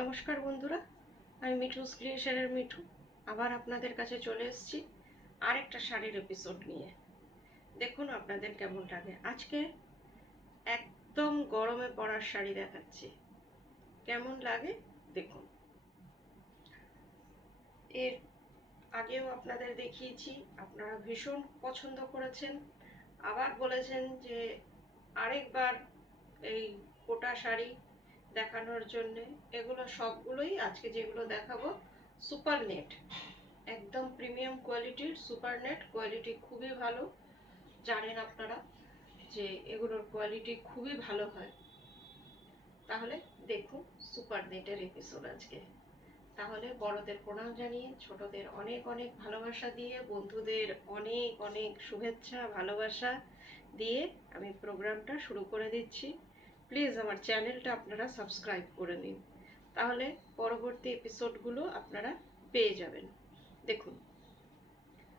নমস্কার বন্ধুরা, আমি মিঠুস ক্রিয়েশনের মিঠু আবার আপনাদের কাছে চলে এসেছি আরেকটা শাড়ির এপিসোড নিয়ে। দেখুন আপনাদের কেমন লাগে। আজকে একদম গরমে পরার শাড়ি দেখাচ্ছি, কেমন লাগে দেখুন। এর আগেও আপনাদের দেখিয়েছি, আপনারা ভীষণ পছন্দ করেছেন, আবার বলেছেন যে আরেকবার এই কোটা শাড়ি দেখানোর জন্যে। এগুলো সবগুলোই আজকে যেগুলো দেখাবো সুপার নেট, একদম প্রিমিয়াম কোয়ালিটির সুপার নেট। কোয়ালিটি খুবই ভালো, জানেন আপনারা যে এগুলোর কোয়ালিটি খুবই ভালো হয়। তাহলে দেখুন সুপার নেটের এপিসোড আজকে। তাহলে বড়দের প্রণাম জানিয়ে, ছোটদের অনেক অনেক ভালোবাসা দিয়ে, বন্ধুদের অনেক অনেক শুভেচ্ছা ভালোবাসা দিয়ে আমি প্রোগ্রামটা শুরু করে দিচ্ছি। প্লিজ আমার চ্যানেলটা আপনারা সাবস্ক্রাইব করে নিন, তাহলে পরবর্তী এপিসোডগুলো আপনারা পেয়ে যাবেন। দেখুন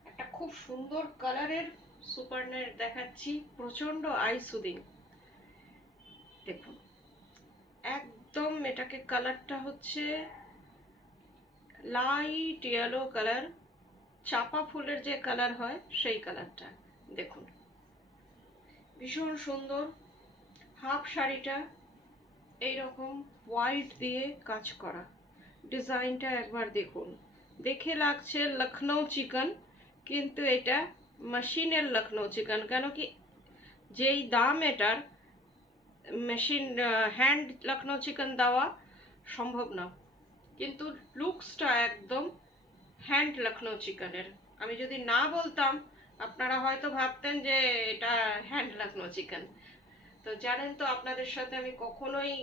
একটা খুব সুন্দর কালারের সুপার নেট দেখাচ্ছি, প্রচণ্ড আই সুদিং। দেখুন একদম এটাকে কালারটা হচ্ছে লাইট ইয়েলো কালার, চাপা ফুলের যে কালার হয় সেই কালারটা। দেখুন ভীষণ সুন্দর। হাফ শাড়িটা এইরকম হোয়াইট দিয়ে কাজ করা, ডিজাইনটা একবার দেখুন। দেখে লাগছে লখনৌ চিকেন, কিন্তু এটা মেশিনের লখনৌ চিকেন। কেন কি যেই দাম এটার, মেশিন হ্যান্ড লখনৌ চিকেন দেওয়া সম্ভব না, কিন্তু লুকসটা একদম হ্যান্ড লখনৌ চিকেনের। আমি যদি না বলতাম আপনারা হয়তো ভাবতেন যে এটা হ্যান্ড লখনৌ চিকেন। তো জানেন তো, আপনাদের সাথে আমি কখনোই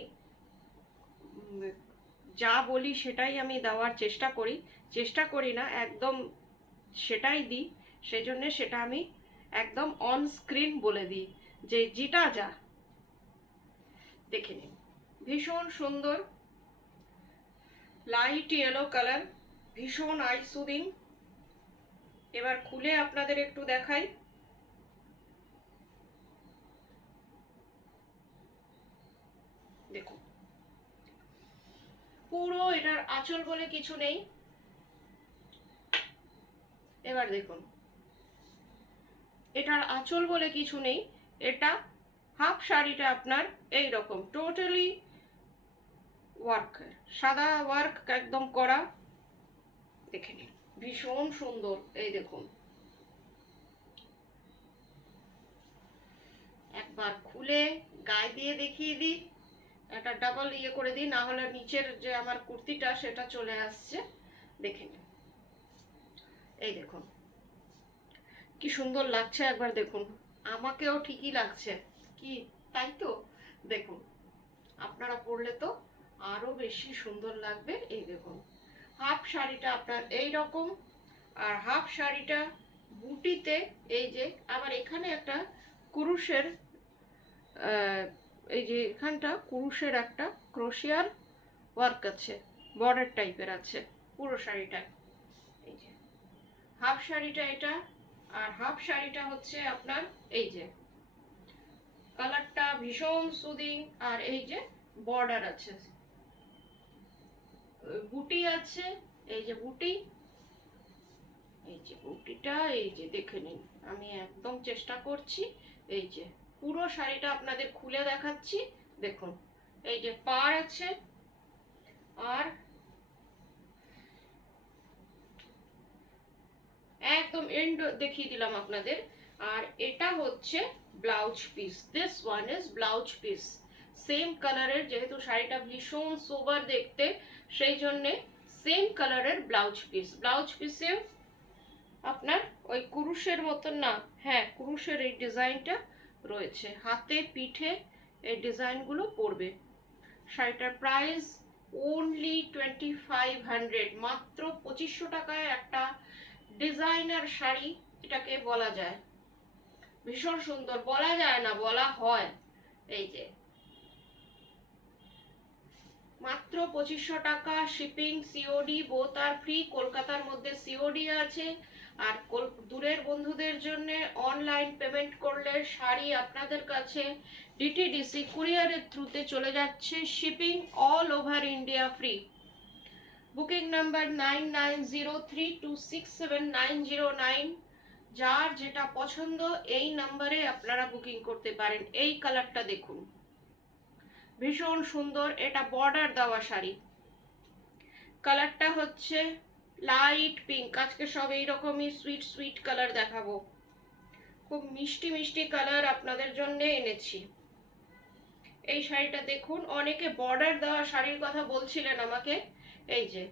যা বলি সেটাই আমি দেওয়ার চেষ্টা করি না, একদম সেটাই দিই। সেই জন্যে সেটা আমি একদম অন স্ক্রিন বলে দিই যে যেটা যা দেখে নিন। ভীষণ সুন্দর লাইট ইয়েলো কালার, ভীষণ আই সুদিং। এবার খুলে আপনাদের একটু দেখাই। দেখুন পুরো এটার আঁচল বলে কিছু নেই। এবার দেখুন এটার আঁচল বলে কিছু নেই। এটা হাফ শাড়িটা আপনার এই রকম টোটালি ওয়ার্ক, সাদা ওয়ার্ক একদম করা। দেখে নিন ভীষণ সুন্দর। এই দেখুন একবার খুলে গায়ে দিয়ে দেখিয়ে দিই, একটা ডাবল ইয়ে করে দিই, না হলে নিচের যে আমার কুর্তিটা সেটা চলে আসছে। দেখে নিন এই দেখুন কি সুন্দর লাগছে, একবার দেখুন। আমাকেও ঠিকই লাগছে কি, তাই তো? দেখুন আপনারা পরলে তো আরো বেশি সুন্দর লাগবে। এই দেখুন হাফ শাড়িটা আপনার এই রকম, আর হাফ শাড়িটা বুটিতে এই যে আবার এখানে একটা কুরুশের এই যে এখানটা কুরুশের একটা ক্রোশিয়ার ওয়ার্ক আছে, বর্ডার টাইপের আছে পুরো শাড়িটা। এই যে হাফ শাড়িটা এটা, আর হাফ শাড়িটা হচ্ছে আপনার এই যে কালারটা ভীষণ সুদিং। আর এই যে বর্ডার আছে, বুটি আছে, এই যে বুটি, এই যে বুটিটা এই যে দেখে নিন। আমি একদম চেষ্টা করছি, এই যে পুরো শাড়িটা আপনাদের খুলে দেখাচ্ছি। দেখুন এই যে পাড় আছে, আর একদম এন্ড দেখিয়ে দিলাম আপনাদের। আর এটা হচ্ছে blouse piece, this one is blouse piece. Same কালারের, যেহেতু শাড়িটা ভীষণ সোবার দেখতে, সেই জন্যে সেম কালারের ব্লাউজ পিস। ব্লাউজ পিসে আপনার ওই কুরুশের মতন না, হ্যাঁ কুরুশের এই ডিজাইনটা রয়েছে, হাতে পিঠে এই ডিজাইনগুলো পড়বে। শাড়িটার প্রাইস ওনলি 2500, মাত্র 2500 টাকায় একটা ডিজাইনার শাড়ি এটাকে বলা যায়। ভীষণ সুন্দর, বলা যায় না বলা হয়। এই যে মাত্র 2500 টাকা শিপিং, সিওডি বোথ আর ফ্রি। কলকাতার মধ্যে সিওডি আছে, আর দূরের বন্ধুদের জন্য অনলাইন পেমেন্ট করলে শাড়ি আপনাদের কাছে ডিটিডিসি কুরিয়ারের থ্রুতে চলে যাচ্ছে, shipping all over India free. Booking number 9903267909। যার যেটা পছন্দ এই নাম্বারে আপনারা বুকিং করতে পারেন। এই কালারটা দেখুন, ভীষণ সুন্দর, এটা বর্ডার দেওয়া শাড়ি। কালারটা হচ্ছে লাইট পিঙ্ক। আজকে সব এইরকমই সুইট সুইট কালার দেখাবো, খুব মিষ্টি মিষ্টি কালার আপনাদের জন্য এনেছি। এই শাড়িটা দেখুন, অনেকে বর্ডার দেওয়া শাড়ির কথা বলছিলেন আমাকে। এই যে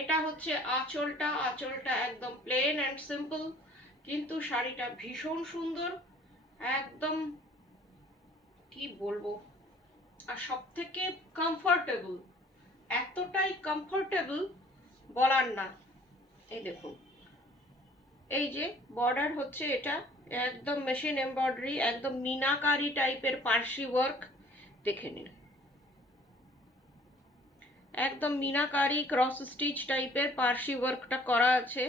এটা হচ্ছে আঁচলটা একদম প্লেন অ্যান্ড সিম্পল, কিন্তু শাড়িটা ভীষণ সুন্দর, একদম কি বলবো, আর সব থেকে কমফোর্টেবল, এতটাই কমফোর্টেবল বলার না। এই দেখুন, এই যে বর্ডার হচ্ছে, এটা একদম মেশিন এমব্রয়ডারি, একদম মিনাকারি টাইপের পার্সি ওয়ার্ক, দেখে নিন, একদম মিনাকারি ক্রস স্টিচ টাইপের পার্সি ওয়ার্কটা করা আছে।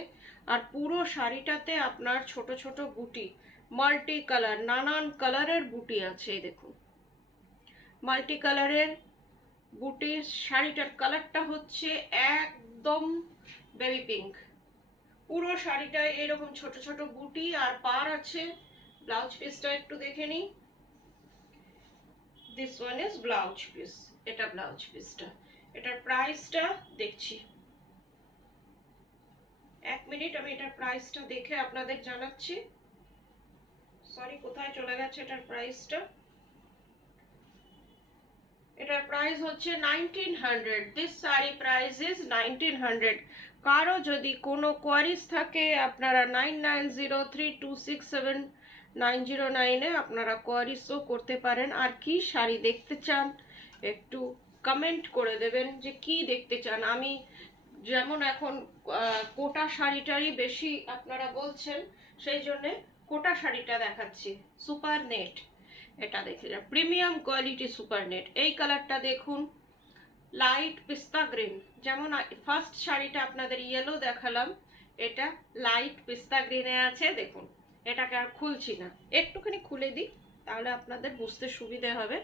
আর পুরো শাড়িটাতে আপনার ছোট ছোট বুটি, মাল্টি কালার, নানান কালারের বুটি আছে। এই দেখুন, মাল্টি কালারের বুটির শাড়িটার কালারটা হচ্ছে একদম বেবি পিঙ্ক। পুরো শাড়িটায় এরকম ছোট ছোট বুটি আর পার আছে। ব্লাউজ পিসটা একটু দেখে নিই। This one is blouse piece, এটা ব্লাউজ পিসটা। এটার প্রাইসটা দেখছি, এক মিনিট, আমি এটার প্রাইসটা দেখে আপনাদের জানাচ্ছি। সরি, কোথায় চলে গেছে এটার প্রাইসটা? এটার প্রাইস হচ্ছে 1900। This sari price is 1900। কারো যদি কোনো কোয়ারিজ থাকে আপনারা 9903267909-এ আপনারা কোয়ারিজও করতে পারেন। আর কি শাড়ি দেখতে চান একটু কমেন্ট করে দেবেন যে কি দেখতে চান। আমি যেমন এখন কোটা শাড়িটারই বেশি আপনারা বলছেন, সেই জন্যে কোটা শাড়িটা দেখাচ্ছি। সুপার নেট, এটা দেখে যান, প্রিমিয়াম কোয়ালিটি সুপার নেট। এই কালারটা দেখুন, লাইট পিস্তা গ্রিন। যেমন ফার্স্ট শাড়িটা আপনাদের ইয়েলো দেখালাম, এটা লাইট পিস্তা গ্রিনে আছে। দেখুন, এটাকে আর খুলছি না, একটুখানি খুলে দিই তাহলে আপনাদের বুঝতে সুবিধে হবে।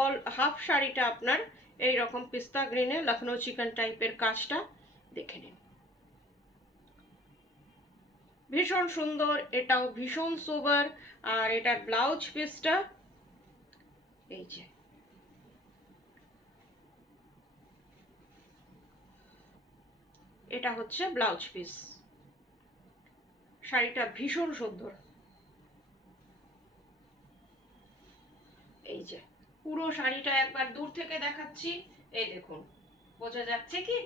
অল হাফ শাড়িটা আপনার এই রকম পিস্তা গ্রিনে লখনৌ চিকেন টাইপের কাজটা দেখে নিন, ভীষণ সুন্দর, এটাও ভীষণ সোবার। আর এটার ব্লাউজ পিসটা এই যে, এটা হচ্ছে ব্লাউজ পিস। শাড়িটা ভীষণ সুন্দর। এই যে পুরো শাড়িটা একবার দূর থেকে দেখাচ্ছি, এই দেখুন, বোঝা যাচ্ছে কি?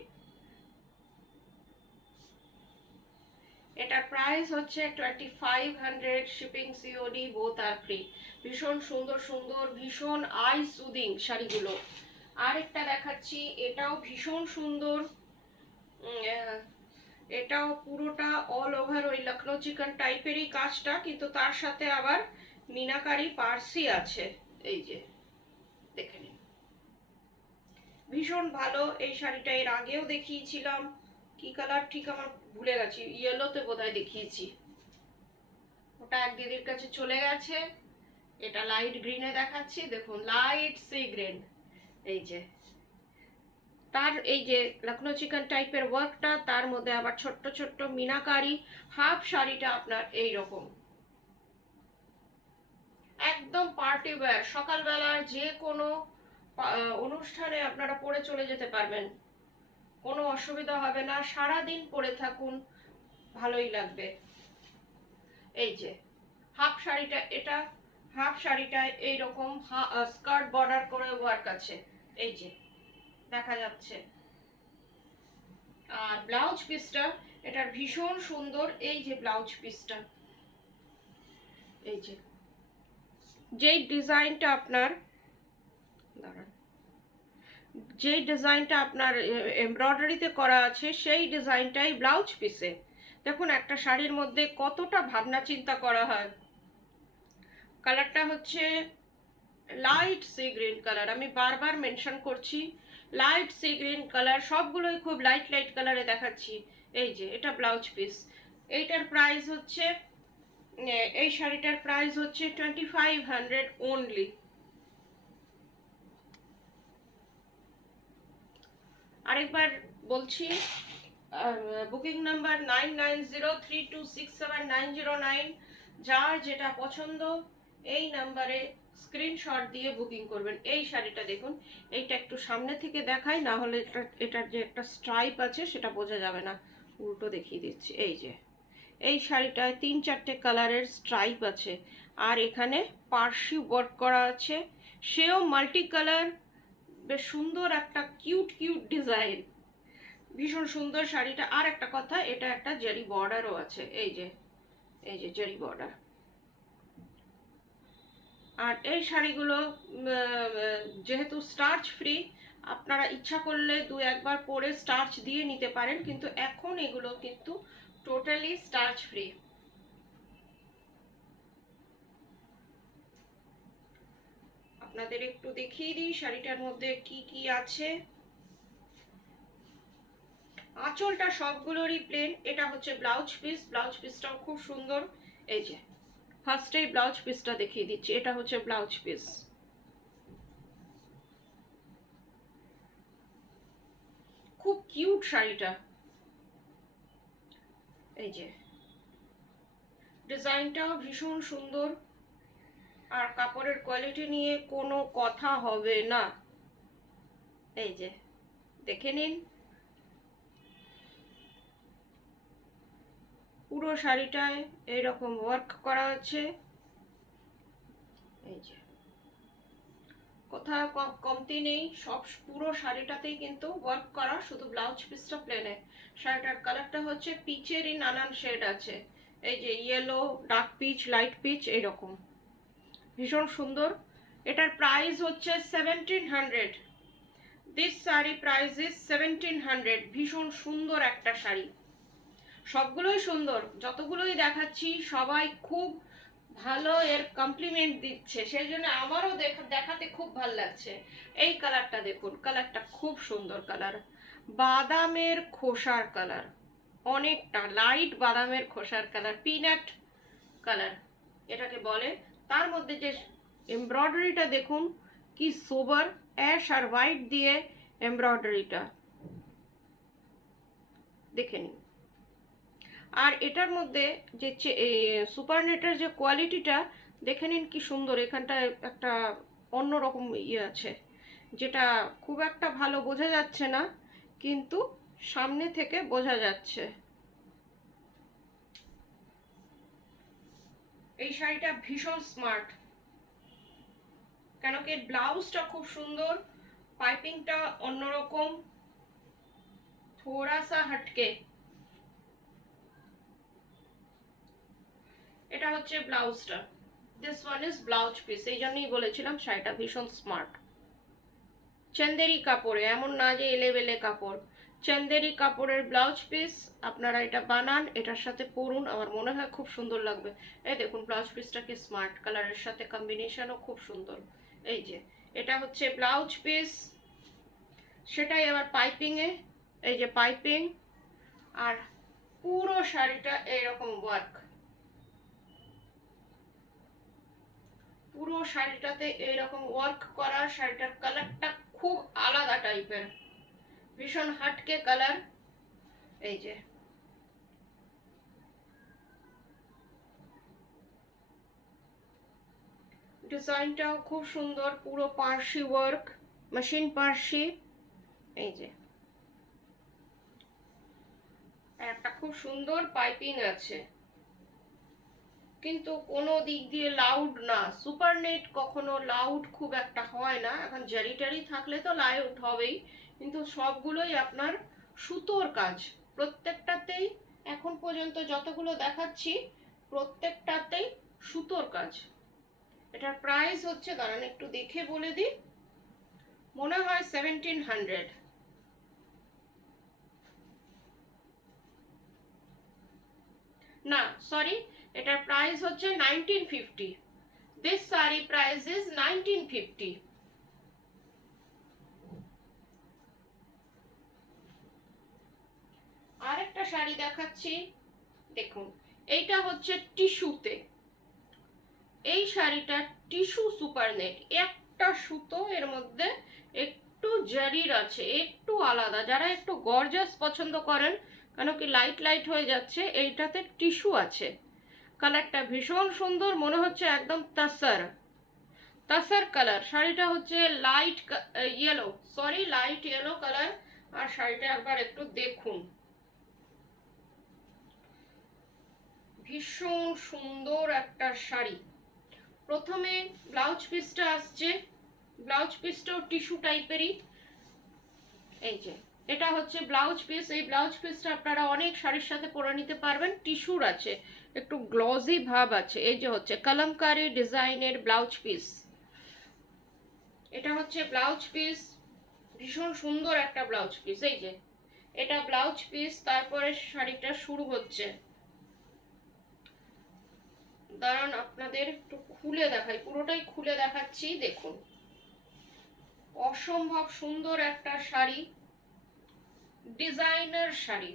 এটার প্রাইস হচ্ছে 2500, শিপিং সিওডি বোথ আর ফ্রি। ভীষণ সুন্দর সুন্দর, ভীষণ আই সুদিং শাড়িগুলো। আরেকটা দেখাচ্ছি, এটাও ভীষণ সুন্দর। এটাও পুরোটা অল ওভার ওই লখনৌ চিকেন টাইপেরই কাজটা, কিন্তু তার সাথে আবার মিনাকারি পার্সি আছে। এই যে দেখে নিন, ভীষণ ভালো। এই শাড়িটা এর আগেও দেখিয়েছিলাম, কি কালার ঠিক আমার ভুলে গেছি, ইয়েলোতে বোধহয় দেখিয়েছি, ওটা এক দিদির কাছে চলে গেছে। এটা লাইট গ্রিনে দেখাচ্ছি, দেখুন লাইট সি গ্রিন। এই যে তার এই যে লখনৌ চিকেন টাইপের ওয়ার্কটা, তার মধ্যে আবার ছোট্ট ছোট্ট মিনাকারি। হাফ শাড়িটা আপনার এই রকম একদম পার্টি ওয়্যার, সকালবেলার যে কোনো অনুষ্ঠানে আপনারা পরে চলে যেতে পারবেন, কোনো অসুবিধা হবে না, সারাদিন পরে থাকুন, ভালোই লাগবে। এই যে হাফ শাড়িটা, এটা হাফ শাড়িটায় এইরকম স্কার্ট বর্ডার করে ওয়ার্ক আছে, এই যে দেখা যাচ্ছে। আর ব্লাউজ পিসটা এটার ভীষণ সুন্দর। এই যে ব্লাউজ পিসটা, এই যে যেই ডিজাইনটা আপনার, দাঁড়ান, যেই ডিজাইনটা আপনার এমব্রয়ডারিতে করা আছে সেই ডিজাইনটাই ব্লাউজ পিসে। দেখুন একটা শাড়ির মধ্যে কতটা ভাবনা চিন্তা করা হয়। কালারটা হচ্ছে লাইট সি গ্রিন কালার, আমি বারবার মেনশন করছি, লাইট সি গ্রিন কালার, সবগুলোই খুব লাইট লাইট কালারে দেখাচ্ছি। এই যে এটা ব্লাউজ পিস, এইটার প্রাইস হচ্ছে, এই শাড়িটার প্রাইস হচ্ছে 2500 অনলি। আরেকবার বলছি, বুকিং নাম্বার 9903267909। যার যেটা পছন্দ এই নাম্বারে স্ক্রিনশট দিয়ে বুকিং করবেন। এই শাড়িটা দেখুন, এইটা একটু সামনে থেকে দেখাই, না হলে এটার যে একটা স্ট্রাইপ আছে সেটা বোঝা যাবে না। উল্টো দেখিয়ে দিচ্ছি। এই যে এই শাড়িটায় 3-4টে কালারের স্ট্রাইপ আছে, আর এখানে পার্সি ওয়ার্ক করা আছে, সেও মাল্টি কালার। বেশ সুন্দর একটা কিউট কিউট ডিজাইন, ভীষণ সুন্দর শাড়িটা। আর একটা কথা, এটা একটা জারি বর্ডারও আছে, এই যে জারি বর্ডার। আর এই শাড়িগুলো যেহেতু স্টার্চ ফ্রি, আপনারা ইচ্ছা করলে 2-1বার পরে স্টার্চ দিয়ে নিতে পারেন, কিন্তু এখন এগুলো কিন্তু টোটালি স্টার্চ ফ্রি। আপনাদের একটু দেখিয়ে দিই শাড়িটার মধ্যে কি কি আছে। আঁচলটা সবগুলোরই প্লেন। এটা হচ্ছে ব্লাউজ পিস, ব্লাউজ পিসটাও খুব সুন্দর। এই যে ফার্স্টেই ব্লাউজ পিসটা দেখিয়ে দিচ্ছি, এটা হচ্ছে ব্লাউজ পিস। খুব কিউট শাড়িটা। এই যে ডিজাইনটাও ভীষণ সুন্দর, আর কাপড়ের কোয়ালিটি নিয়ে কোনো কথা হবে না। এই যে দেখে নিন, পুরো শাড়িটায় এইরকম ওয়ার্ক করা আছে। এই যে কোথাও কমতি নেই, সব পুরো শাড়িটাতেই কিন্তু ওয়ার্ক করা, শুধু ব্লাউজ পিসটা প্লেনে। শাড়িটার কালারটা হচ্ছে পিচেরই নানান শেড আছে, এই যে yellow, dark peach, light peach, এইরকম ভীষণ সুন্দর। এটার প্রাইস হচ্ছে 1700। This sari price is 1700। ভীষণ সুন্দর একটা শাড়ি, সবগুলোই সুন্দর, যতগুলোই দেখাচ্ছি সবাই খুব ভালো এর কমপ্লিমেন্ট দিচ্ছে, সেই জন্য আমারও দেখাতে খুব ভালো লাগছে। এই কালারটা দেখুন, কালারটা খুব সুন্দর কালার, বাদামের খোসার কালার, অনেকটা লাইট বাদামের খোসার কালার, পিনাট কালার এটাকে বলে। তার মধ্যে যে এমব্রয়ডারিটা দেখুন কি সোবার, অ্যাশ আর হোয়াইট দিয়ে এমব্রয়ডারিটা দেখে নিন। আর এটার মধ্যে যে সুপার নেটের যে কোয়ালিটিটা দেখে নিন কি সুন্দর। এখানটায় একটা অন্যরকম ইয়ে আছে, যেটা খুব একটা ভালো বোঝা যাচ্ছে না, কিন্তু সামনে থেকে বোঝা যাচ্ছে। এই শাড়িটা ভীষণ স্মার্ট, কেন কি ব্লাউজটা খুব সুন্দর, পাইপিংটা অন্যরকম, থোড়া সা হটকে। এটা হচ্ছে ব্লাউজটা, this one is blouse piece. এই জন্যই বলেছিলাম শাড়িটা ভীষণ স্মার্ট। চন্দেরি কাপড়ে, এমন না যে এলেবেলে কাপড়, চন্দেরি কাপড়ের ব্লাউজ পিস। আপনারা এটা বানান, এটার সাথে পরুন, আমার মনে হয় খুব সুন্দর লাগবে। এই দেখুন ব্লাউজ পিসটাকে, স্মার্ট কালারের সাথে কম্বিনেশনও খুব সুন্দর। এই যে এটা হচ্ছে ব্লাউজ পিস, সেটাই আবার পাইপিংয়ে, এই যে পাইপিং, আর পুরো শাড়িটা এইরকম ওয়ার্ক, পুরো শাড়িটাতে এইরকম ওয়ার্ক করা। শাড়িটার কালারটা খুব আলাদা টাইপের, ভীষণ হাটকে কালার। এই যে ডিজাইনটাও খুব সুন্দর, পুরো পার্সি ওয়ার্ক, মেশিন পার্সি। এই যে একটা খুব সুন্দর পাইপিং আছে, কিন্তু কোনো দিক দিয়ে লাউড না। সুপার নেট কখনো লাউড খুব একটা হয় না, এখন জারি থাকলে তো লাউড হবেই, কিন্তু সবগুলোই আপনার সুতোর কাজ, প্রত্যেকটাতেই এখন পর্যন্ত যতগুলো দেখাচ্ছি প্রত্যেকটাতেই সুতোর কাজ। এটার প্রাইস হচ্ছে, দাঁড়ান একটু দেখে বলে দিই, মনে হয় 1700। না সরি, এটার প্রাইস হচ্ছে 1950। This sari price is 1950। Sari দেখাচ্ছি, দেখুন এইটা হচ্ছে টিস্যুতে। এই শাড়িটা টিস্যু সুপার নেট, একটা সুতো, এর মধ্যে একটু জারির আছে, একটু আলাদা। যারা একটু গর্জাস পছন্দ করেন, কেন কি লাইট লাইট হয়ে যাচ্ছে, এইটাতে টিস্যু আছে। কালারটা ভীষণ সুন্দর, মনে হচ্ছে একদম তাসার তাসার কালার। শাড়িটা হচ্ছে light yellow, sorry light yellow colour. আর শাড়িটা একবার একটু দেখুন, ভীষণ সুন্দর একটা শাড়ি। প্রথমে ব্লাউজ পিসটা আসছে, ব্লাউজ পিসটাও টিস্যু টাইপেরই। এই যে এটা হচ্ছে ব্লাউজ পিস। এই ব্লাউজ পিসটা আপনারা অনেক শাড়ির সাথে পরে নিতে পারবেন। টিস্যুর আছে, একটু গ্লজি ভাব আছে। এই যে হচ্ছে কলমকারি ডিজাইনের ব্লাউজ পিস, এটা হচ্ছে ব্লাউজ পিস। ভীষণ সুন্দর একটা ব্লাউজ পিস। এই যে এটা ব্লাউজ পিস। তারপরে শাড়িটা শুরু হচ্ছে, দাঁড়ান আপনাদের একটু খুলে দেখাই, পুরোটাই খুলে দেখাচ্ছি। দেখুন অসম্ভব সুন্দর একটা শাড়ি, ডিজাইনার শাড়ি।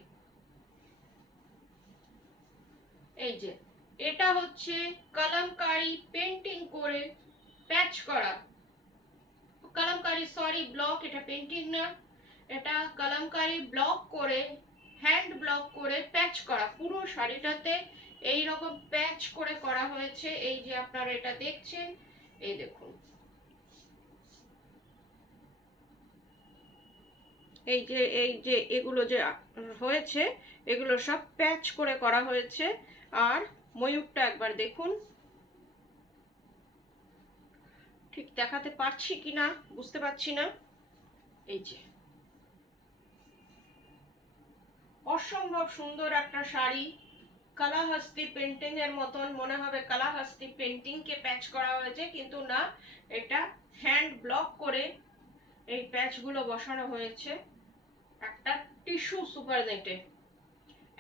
এই যে এটা হচ্ছে কলমকারি পেন্টিং করে প্যাচ করা, কলমকারি সরি ব্লক, এটা পেন্টিং না, এটা কলমকারি ব্লক করে, হ্যান্ড ব্লক করে প্যাচ করা। পুরো শাড়িটাতে এই রকম প্যাচ করে করা হয়েছে। এই যে আপনারা এটা দেখছেন, এই দেখুন, এই যে এগুলো যে হয়েছে, এগুলো সব প্যাচ করে করা হয়েছে। আর ময়ূরটা একবার দেখুন, ঠিক দেখাতে পারছি কিনা বুঝতে পারছি না। এই যে অসম্ভব সুন্দর একটা শাড়ি, কালাহস্তি পেন্টিং এর মতন মনে হবে, কালাহস্তি পেন্টিং কে প্যাচ করা হয়েছে, কিন্তু না, এটা হ্যান্ড ব্লক করে এই প্যাচগুলো বসানো হয়েছে একটা টিস্যু সুপার নেটে।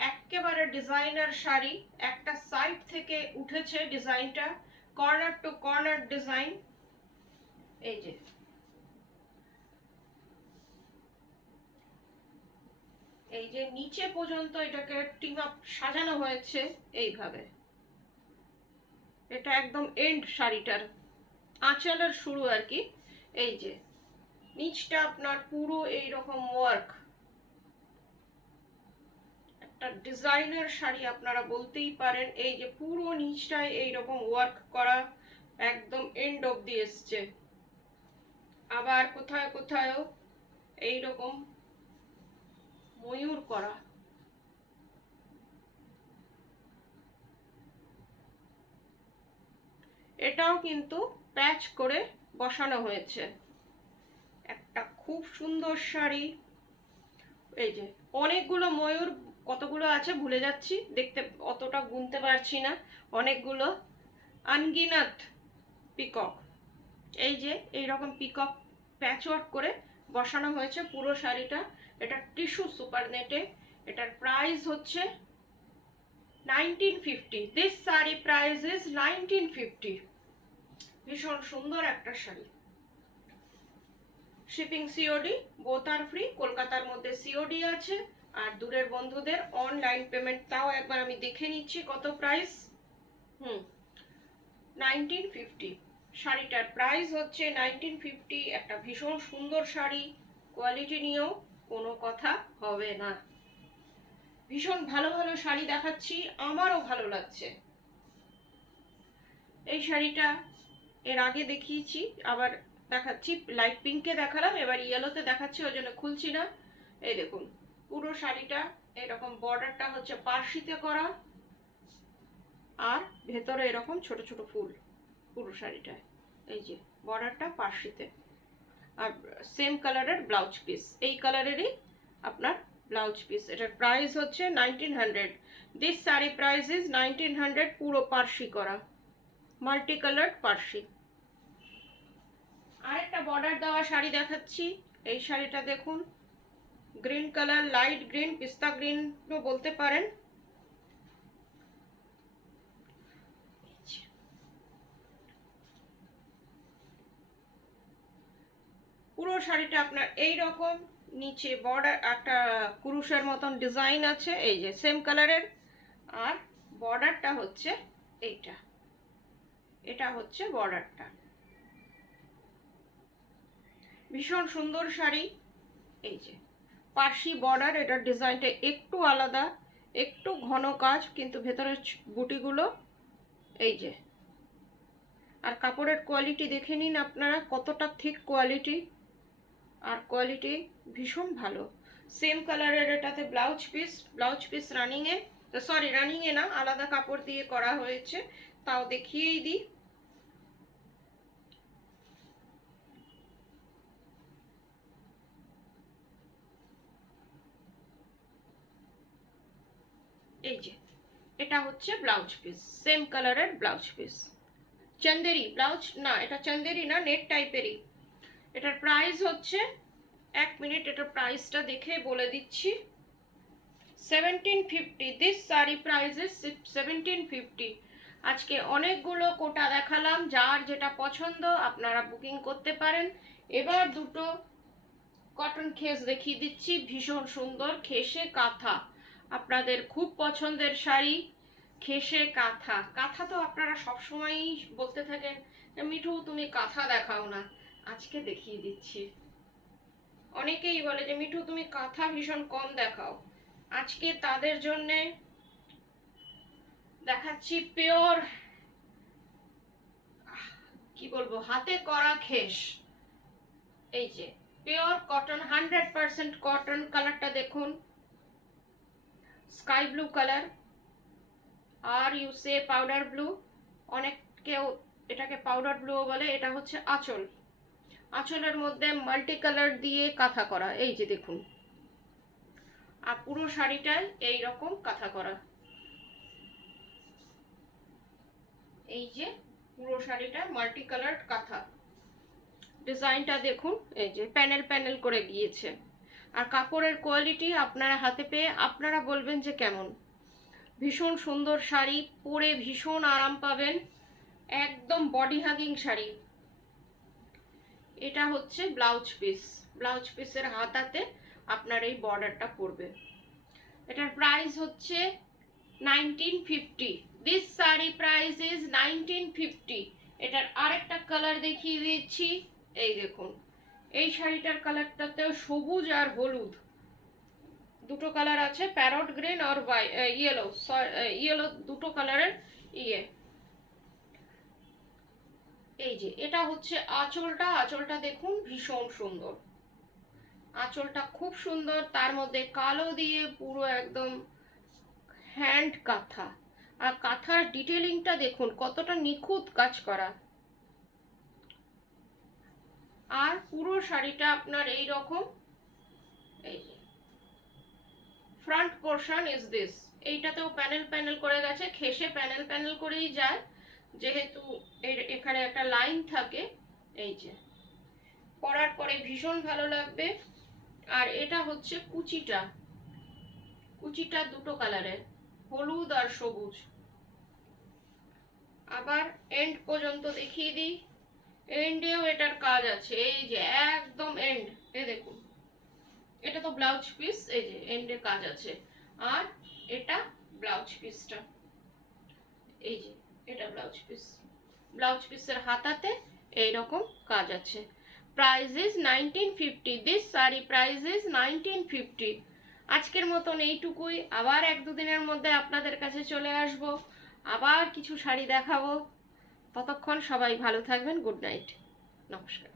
একেবারে ডিজাইনার শাড়ি, একটা সাইড থেকে উঠেছে ডিজাইনটা, কর্নার টু কর্নার ডিজাইন। এই যে এই যে নিচে পর্যন্ত এটাকে টিম আপ সাজানো হয়েছে এইভাবে। এটা একদম এন্ড শাড়িটার, আঁচলের শুরু আর কি। এই যে নিচটা আপনার পুরো এইরকম ওয়ার্ক, একটা ডিজাইনার শাড়ি আপনারা বলতেই পারেন। এই যে পুরো নিচটায় এইরকম ওয়ার্ক করা, একদম এন্ড অবধি এসছে। আবার কোথায় কোথায়ও এইরকম ময়ূর করা। এটাও কিন্তু প্যাচ করে বসানো হয়েছে। একটা খুব সুন্দর শাড়ি। এই যে অনেকগুলো ময়ূর, কতগুলো আছে ভুলে যাচ্ছি, দেখতে অতটা গুনতে পারছি না, অনেকগুলো আনগিনাত পিকক। এই যে এইরকম পিকক প্যাচওয়ার্ক করে বসানো হয়েছে পুরো শাড়িটা। এটা টিস্যু সুপার নেটে। এটার প্রাইস হচ্ছে 1950। This sari price is 1950। ভীষণ সুন্দর একটা শাড়ি। শিপিং সিওডি বোথ আর ফ্রি। কলকাতার মধ্যে সিওডি আছে, আর দূরের বন্ধুদের অনলাইন পেমেন্ট। তাও একবার আমি দেখে নিচ্ছি কত প্রাইস। 1950 শাড়িটার প্রাইস হচ্ছে 1950। একটা ভীষণ সুন্দর শাড়ি, কোয়ালিটি নিয়েও কোনো কথা হবে না। ভীষণ ভালো ভালো শাড়ি দেখাচ্ছি, আমারও ভালো লাগছে। এই শাড়িটা এর আগে দেখিয়েছি, আবার দেখাচ্ছি। লাইট পিঙ্কে দেখালাম, এবার ইয়েলোতে দেখাচ্ছি, ওই জন্য খুলছি না। এই দেখুন পুরো শাড়িটা এরকম, বর্ডারটা হচ্ছে পার্সিতে করা, আর ভেতরে এরকম ছোট ছোট ফুল পুরো শাড়িটায়। এই যে বর্ডারটা পার্সিতে, আর সেম কালারের ব্লাউজ পিস, এই কালারেরই আপনার ব্লাউজ পিস। এটার প্রাইস হচ্ছে 1900। দিস শাড়ি প্রাইস ইজ 1900, পুরো পার্সি করা, মাল্টি কালার্ড পার্সি। আরেকটা বর্ডার দেওয়া শাড়ি দেখাচ্ছি। এই শাড়িটা দেখুন, গ্রিন কালার, লাইট গ্রিন, পিস্তা গ্রিনও বলতে পারেন। পুরো শাড়িটা আপনার এই রকম নিচে বর্ডার একটা কুরুশের মতন ডিজাইন আছে, এই যে সেম কালারের। আর বর্ডারটা হচ্ছে এইটা, এটা হচ্ছে বর্ডারটা। ভীষণ সুন্দর শাড়ি। এই যে পার্সি বর্ডার, এটার ডিজাইনটা একটু আলাদা, একটু ঘন কাজ, কিন্তু ভেতরের বুটিগুলো এই যে। আর কাপড়ের কোয়ালিটি দেখে নিন আপনারা, কতটা থিক কোয়ালিটি, আর কোয়ালিটি ভীষণ ভালো। সেম কালারের এটাতে ব্লাউজ পিস রানিংয়ে, সরি রানিংয়ে না, আলাদা কাপড় দিয়ে করা হয়েছে, তাও দেখিয়েই দিই। এই যে এটা হচ্ছে ব্লাউজ পিস, সেম কালারের ব্লাউজ পিস। চন্দেরি ব্লাউজ না, এটা চন্দেরি না, নেট টাইপেরই। এটার প্রাইস হচ্ছে, এক মিনিট এটার প্রাইসটা দেখে বলে দিচ্ছি, 1750। This sari price is 1750। আজকে অনেকগুলো কোটা দেখালাম, যার যেটা পছন্দ আপনারা বুকিং করতে পারেন। এবার দুটো কটন খেস দেখিয়ে দিচ্ছি, ভীষণ সুন্দর খেসে কাঁথা, আপনাদের খুব পছন্দের শাড়ি। খেসে কাঁথা, কাঁথা তো আপনারা সবসময়ই বলতে থাকেন মিঠু তুমি কাঁথা দেখাও না, আজকে দেখিয়ে দিচ্ছি। অনেকেই বলে যে মিঠু তুমি কাঁথা ভীষণ কম দেখাও, আজকে তাদের জন্যে দেখাচ্ছি পিওর, কি বলবো, হাতে করা খেস। এই যে পিওর কটন, 100% কটন। কালারটা দেখুন, স্কাই ব্লু কালার, আর ইউ সে পাউডার ব্লু, অনেক কেউ এটাকে পাউডার ব্লু বলে। এটা হচ্ছে আঁচল, আঁচলের মধ্যে মাল্টি কালার দিয়ে কাঁথা করা, এই যে দেখুন। আর পুরো শাড়িটায় এই রকম কাঁথা করা, এই যে পুরো শাড়িটা মাল্টি কালার কাঁথা। ডিজাইনটা দেখুন, এই যে প্যানেল প্যানেল করে গিয়েছে। আর কাপড়ের কোয়ালিটি আপনারা হাতে পেয়ে আপনারা বলবেন যে কেমন। ভীষণ সুন্দর শাড়ি, পরে ভীষণ আরাম পাবেন, একদম বডি হাগিং শাড়ি। এটা হচ্ছে ব্লাউজ পিস, ব্লাউজ পিসের হাতাতে আপনার এই বর্ডারটা পড়বে। এটার প্রাইস হচ্ছে 1950। This sari price is 1950। এটার আরেকটা কালার দেখিয়ে দিচ্ছি, এই দেখুন। এই শাড়িটার কালারটাতেও সবুজ আর হলুদ দুটো কালার আছে, প্যারট গ্রিন আর ইয়েলো, ইয়েলো দুটো কালারের ইয়ে। এই যে এটা হচ্ছে আঁচলটা, আঁচলটা দেখুন ভীষণ সুন্দর, আঁচলটা খুব সুন্দর, তার মধ্যে কালো দিয়ে পুরো একদম হ্যান্ড কাঁথা। আর কাঁথার ডিটেলিংটা দেখুন কতটা নিখুঁত কাজ করা। আর পুরো শাড়িটা আপনার এই রকম, এই যে ফ্রন্ট পোর্শন ইজ দিস। এইটাতেও প্যানেল প্যানেল করে গেছে, খেসে প্যানেল প্যানেল করেই যায়, যেহেতু এখানে একটা লাইন থাকে। এই যে পরার পরে ভীষণ ভালো লাগবে। আর এটা হচ্ছে কুচিটা, কুচিটা দুটো কালারের, হলুদ আর সবুজ। আবার এন্ড পর্যন্ত দেখিয়ে দিই, এন্ডেও এটার কাজ আছে, এই যে একদম এন্ড, এই দেখুন। এটা তো ব্লাউজ পিস, এই যে এন্ডে কাজ আছে। আর এটা ব্লাউজ পিসটা, এই যে এটা ব্লাউজ পিস, ব্লাউজ পিসের হাতাতে এইরকম কাজ আছে। Price is 1950। This sari price is 1950। আজকের মতন এইটুকুই, আবার 1-2 দিনের মধ্যে আপনাদের কাছে চলে আসব, আবার কিছু শাড়ি দেখাবো। ততক্ষণ সবাই ভালো থাকবেন, গুড নাইট, নমস্কার।